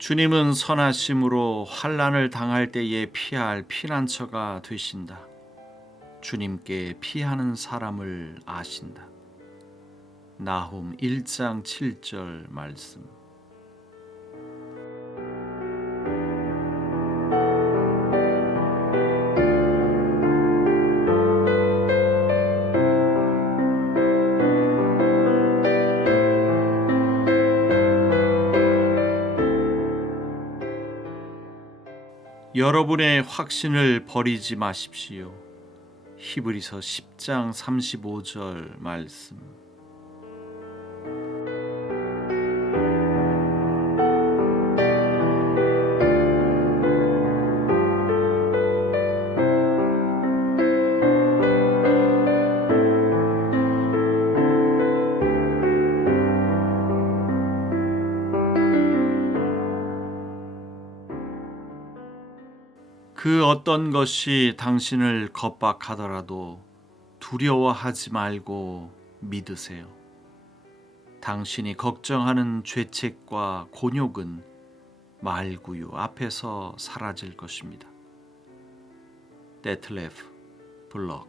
주님은 선하심으로 환난을 당할 때에 피할 피난처가 되신다. 주님께 피하는 사람을 아신다. 나훔 1장 7절 말씀. 여러분의 확신을 버리지 마십시오. 히브리서 10장 35절 말씀. 그 어떤 것이 당신을 겁박하더라도 두려워하지 말고 믿으세요. 당신이 걱정하는 죄책과 곤욕은 말구유 앞에서 사라질 것입니다. 데틀레프 블럭